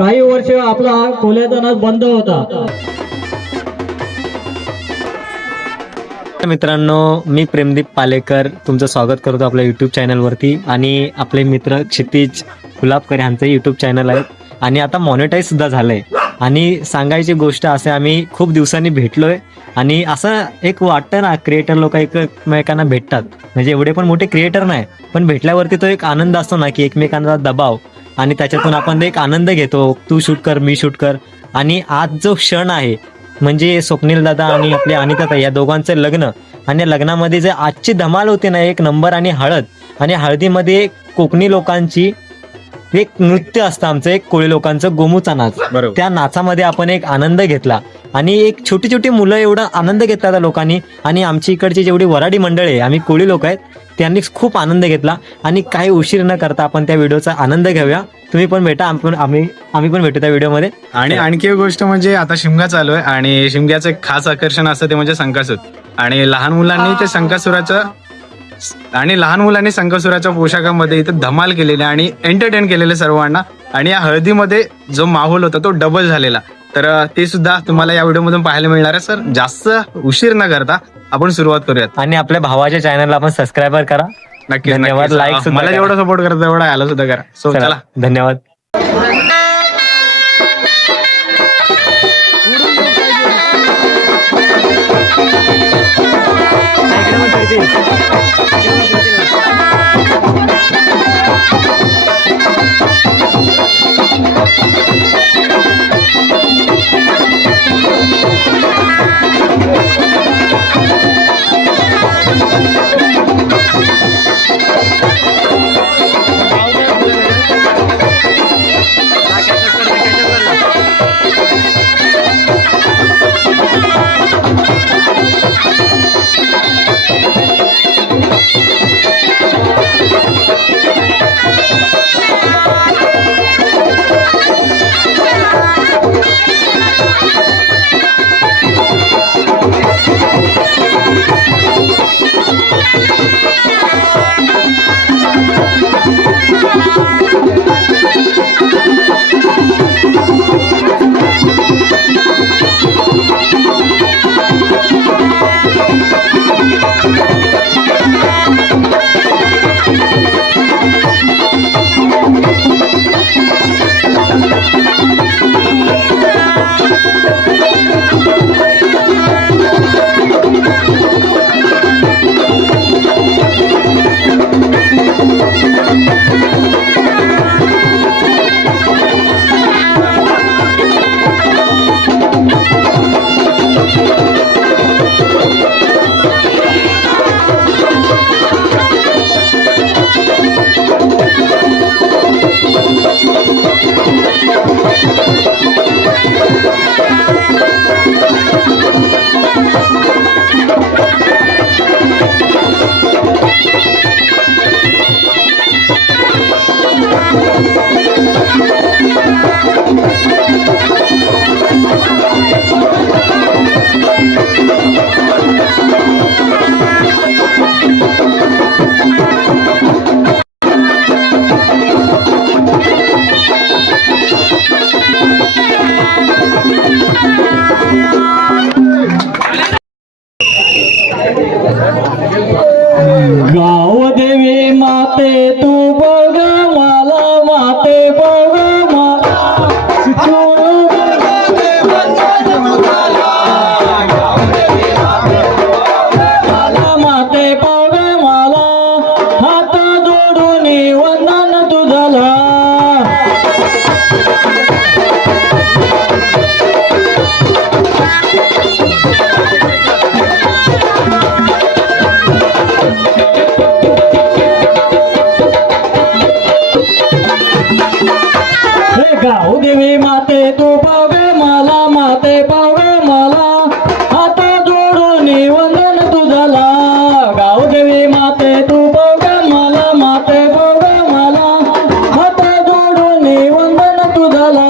काही वर्ष आपला कोल्याचा नाच बंद होता. मित्रांनो, मी प्रेमदीप पालेकर तुमचं स्वागत करतो आपल्या यूट्यूब चॅनलवरती. आणि आपले मित्र क्षितिज गुलाबकर यांचं यूट्यूब चॅनल आहे आणि आता मॉनिटाईज सुद्धा झालंय. आणि सांगायची गोष्ट असे, आम्ही खूप दिवसांनी भेटलोय आणि असं एक वाटतं ना, क्रिएटर लोक एकमेकांना भेटतात, म्हणजे एवढे पण मोठे क्रिएटर नाही, पण भेटल्यावरती तो एक आनंद असतो ना, की एकमेकांचा दबाव आणि त्याच्यातून आपण एक आनंद घेतो. तू शूट कर, मी शूट कर. आणि आज जो क्षण आहे म्हणजे स्वप्नील दादा आणि आपले अनिताताई या दोघांचं लग्न, आणि लग्नामध्ये जे आजची धमाल होते ना, एक नंबर. आणि हळद, आणि हळदीमध्ये कोकणी लोकांची एक नृत्य असतं आमचं, एक कोळी लोकांचं गोमूचा नाच. त्या नाचामध्ये आपण एक आनंद घेतला आणि एक छोटी छोटी मुलं एवढा आनंद घेतला त्या लोकांनी. आणि आमची इकडची जेवढी वराडी मंडळी आहे, आम्ही कोळी लोक आहेत, त्यांनी खूप आनंद घेतला. आणि काही उशीर न करता आपण त्या व्हिडिओचा आनंद घेऊया. तुम्ही पण भेटा, आम्ही पण भेटू त्या व्हिडिओमध्ये. आणि आणखी एक गोष्ट म्हणजे आता शिमगा चालू आहे आणि शिमग्याचं एक खास आकर्षण असतं ते म्हणजे संकासूर. आणि लहान मुलांनी संकासुराच्या पोशाखामध्ये इथं धमाल केलेली आणि एंटरटेन केलेले सर्वांना. आणि या हळदीमध्ये जो माहोल होता तो डबल झालेला, तर ते सुद्धा तुम्हाला या व्हिडिओमधून पाहायला मिळणार आहे. सर, जास्त उशीर न करता आपण सुरुवात करूयात. आणि आपल्या भावाच्या चॅनलला आपण सबस्क्राईबर करा. नक्की धन्यवाद. लाईक मला जेवढा सपोर्ट करता तेवढा याला सुद्धा करा. सो चला, धन्यवाद. गाव देवी माते तू बघ मला, माते बघ मला, माते बघ मला, हात जोडून वंदन तुझला. गाव देवी माते तू बघ मला, माते बघ मला, हात जोडून वंदन तुझला. गाव देवी माते तू बघ मला, माते बघ मला, हात जोडून वंदन तुझला.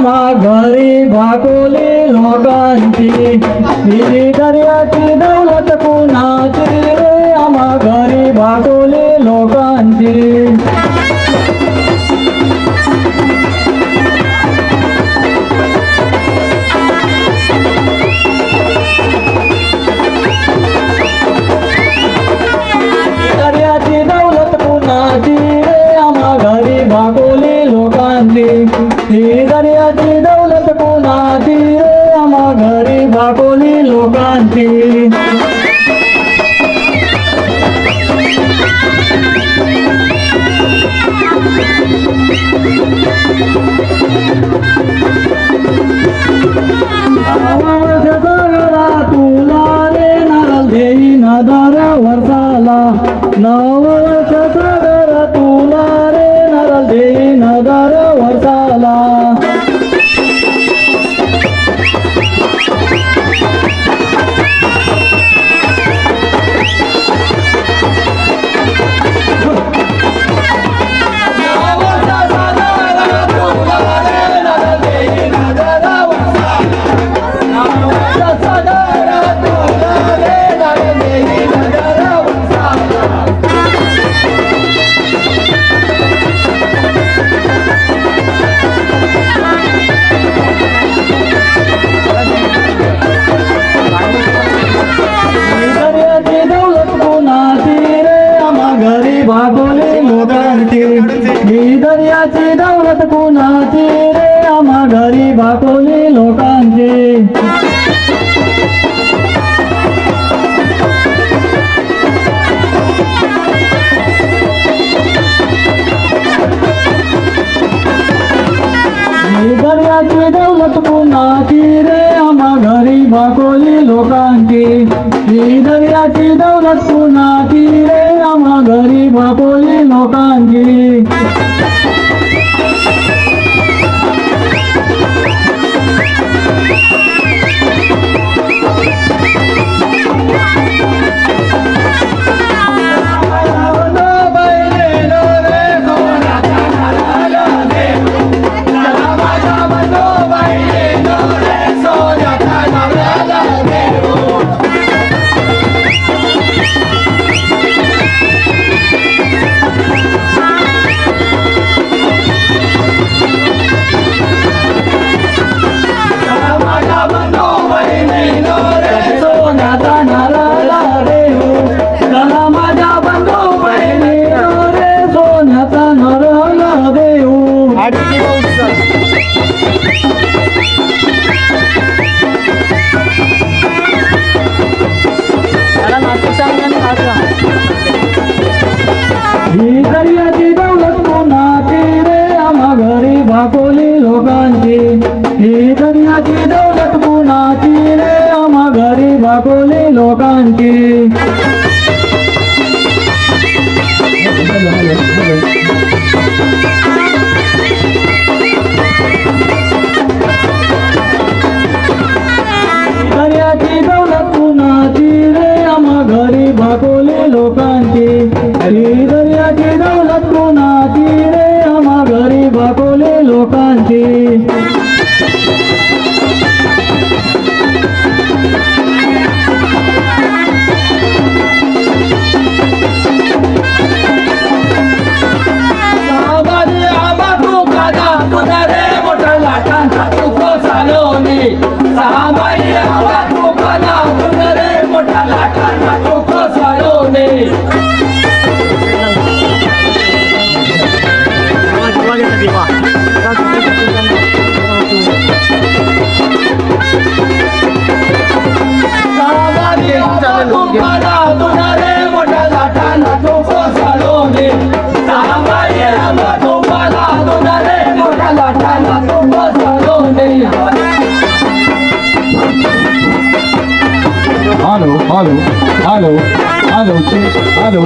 आम्हा घरी भागवली लोकांची ही दर्याची दौलत कुणाची रे आम्हा घरी भागवली लोकांची दर्याची दौलत कुणाची रे आम्हा घरी भागवली लोकांची ही दर्याची दौलत कुणाची रे आम्हा घरी भागवली लोकांची तुला रे नारळ देईन दर वर्षाला नववर्षाचा घर तुला रे नारळ देईन दर वर्षाला दर्याची दौलत कुणाची रे आम्हा घरी भागवली लोकांची ही दर्याची दौलत कुणाची रे आम्हा घरी भागवली लोकांची ही दर्याची दौलत कुणाची रे आम्हा घरी भागवली लोकांची ही दर्याची दौलत कुणाची रे आम्हा घरी भागवली लोकांची ही दर्याची दौलत कुणाची रे आम्हा घरी भागवली लोकांची ही दर्याची दौलत कुणाची रे आम्हा घरी भागवली लोकांची दर्याची दौलत कुणाची रे आम्हा घरी भागवली लोकांची ही दर्याची दौलत कुणाची रे आम्हा घरी भागवली लोकांची Hello, hello, hello, hello, hello.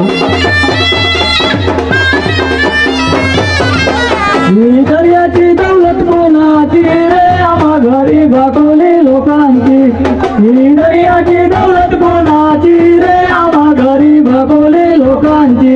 ही दर्याची दौलत कोणाची रे आम्हा घरी भागवली लोकांची ही दर्याची दौलत कोणाची रे आम्हा घरी भागवली लोकांची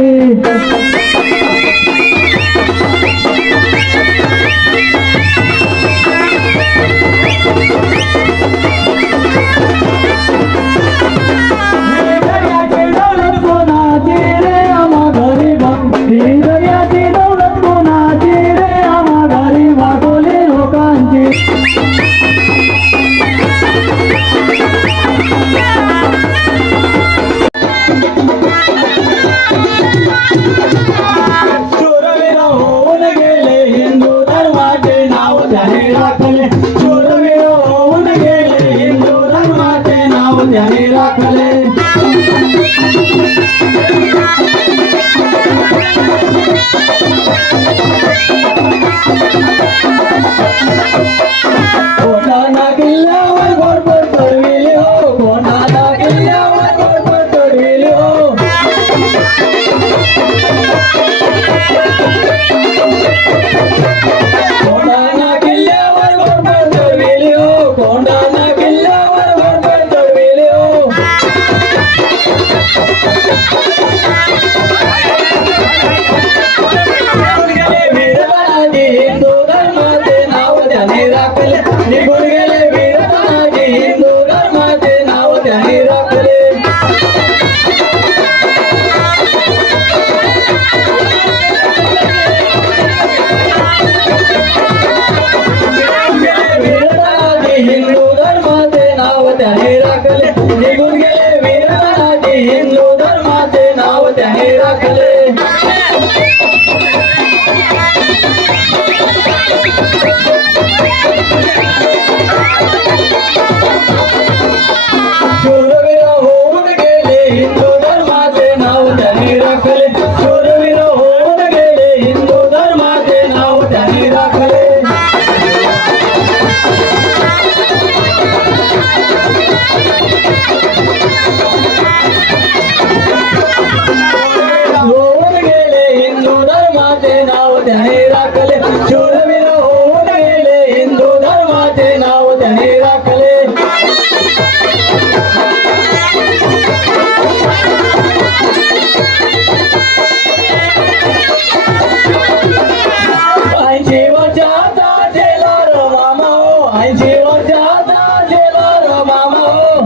वर्षाचा झेला र मामा हो 80 वर्षाचा झेला र मामा हो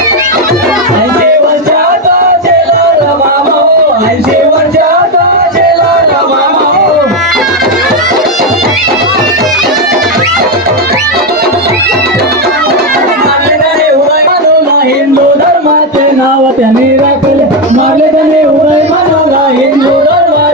80 वर्षाचा झेला र मामा हो 80 वर्षाचा झेला र मामा हो मारले त्याने उदय मानवला हिंदू धर्माचे नाव त्यांनी राखले मारले त्याने उदय मानवला हिंदू धर्माचे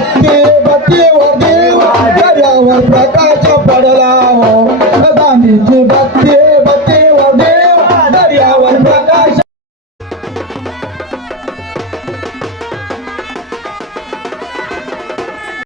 बत्तीवर देव दर्यावर प्रकाश पडला हो गांधीजी